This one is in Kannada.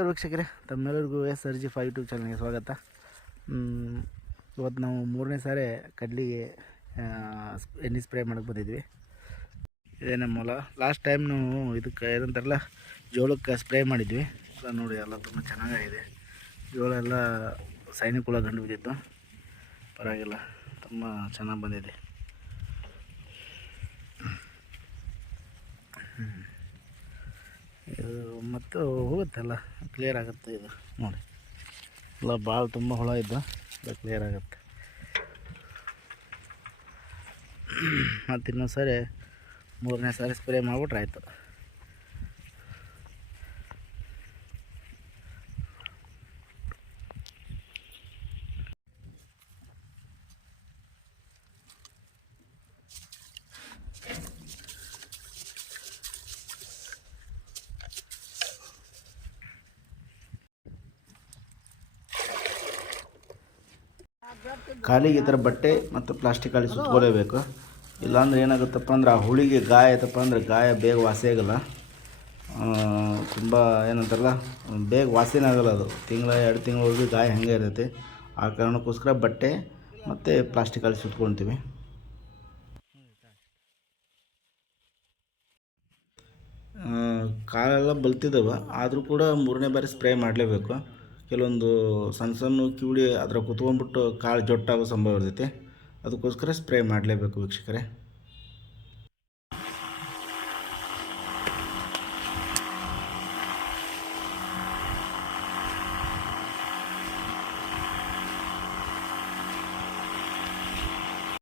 ನಮಸ್ಕಾರ ವೀಕ್ಷಕರೇ, ತಮ್ಮೆಲ್ಲರಿಗೂ S R G five YouTube ಚಾನಲ್ಗೆ ಸ್ವಾಗತ. ಇವತ್ತು ನಾವು ಮೂರನೇ ಸಾರಿ ಕಡ್ಲಿಗೆ ಎಣ್ಣೆ ಸ್ಪ್ರೇ ಮಾಡಕ್ಕೆ ಬಂದಿದ್ವಿ. ಇದೇ ನಮ್ಮ ಹೊಲ. ಲಾಸ್ಟ್ ಟೈಮ್ ನಾವು ಇದಕ್ಕೆ ಏನಂತಾರಲ್ಲ, ಜೋಳಕ್ಕೆ ಸ್ಪ್ರೇ ಮಾಡಿದ್ವಿ. ಎಲ್ಲ ನೋಡಿ, ಎಲ್ಲ ತುಂಬ ಚೆನ್ನಾಗಿದೆ ಜೋಳ ಎಲ್ಲ ಸೈನಿಕ ಹುಳ ಗಂಡು ಬಿದ್ದಿತ್ತು. ಪರವಾಗಿಲ್ಲ, ತುಂಬ ಚೆನ್ನಾಗಿ ಬಂದಿದೆ. ಇದು ಮತ್ತು ಹೋಗುತ್ತಲ್ಲ ಕ್ಲಿಯರ್ ಆಗುತ್ತೆ ಇದು. ನೋಡಿ. ಎಲ್ಲ ಭಾಳ ತುಂಬ ಹುಳ ಇದ್ದು, ಎಲ್ಲ ಕ್ಲಿಯರ್ ಆಗುತ್ತೆ. ಮತ್ತು ಇನ್ನೊಂದು ಸಾರಿ ಮೂರನೇ ಸಾರಿ ಸ್ಪ್ರೇ ಮಾಡಿಬಿಟ್ರೆ ಆಯಿತು. ಕಾಲಿಗೆ ಈ ಥರ ಬಟ್ಟೆ ಮತ್ತು ಪ್ಲಾಸ್ಟಿಕ್ ಕಾಲಿ ಸುತ್ಕೊಳ್ಳೇಬೇಕು ಇಲ್ಲಾಂದ್ರೆ ಏನಾಗುತ್ತಪ್ಪ ಅಂದ್ರೆ ಆ ಹುಳಿಗೆ ಗಾಯ ಆಯ್ತಪ್ಪ ಅಂದ್ರೆ ಗಾಯ ಬೇಗ ವಾಸಿ ಆಗಲ್ಲ. ತುಂಬ ಏನಂತಾರಲ್ಲ ಬೇಗ ವಾಸಿನೇ ಆಗಲ್ಲ ಅದು. ತಿಂಗಳ ಎರಡು ತಿಂಗಳವರೆಗೂ ಗಾಯ ಹಾಗೆ ಇರುತ್ತೆ. ಆ ಕಾರಣಕ್ಕೋಸ್ಕರ ಬಟ್ಟೆ ಮತ್ತು ಪ್ಲಾಸ್ಟಿಕ್ ಅಲ್ಲಿ ಸುತ್ಕೊಳ್ತೀವಿ. ಆ, ಕಾಲೆಲ್ಲ ಬಲ್ತಿದ್ದಾವೆ ಆದರೂ ಕೂಡ ಮೂರನೇ ಬಾರಿ ಸ್ಪ್ರೇ ಮಾಡಲೇಬೇಕು. ಕೆಲವೊಂದು ಸಣ್ಣ ಸಣ್ಣ ಕಿವುಡಿ ಅದರ ಕುತ್ಕೊಂಡ್ಬಿಟ್ಟು ಕಾಳು ಜೊಟ್ಟಾಗೋ ಸಂಭವ ಇರ್ತೈತೆ. ಅದಕ್ಕೋಸ್ಕರ ಸ್ಪ್ರೇ ಮಾಡಲೇಬೇಕು ವೀಕ್ಷಕರೇ.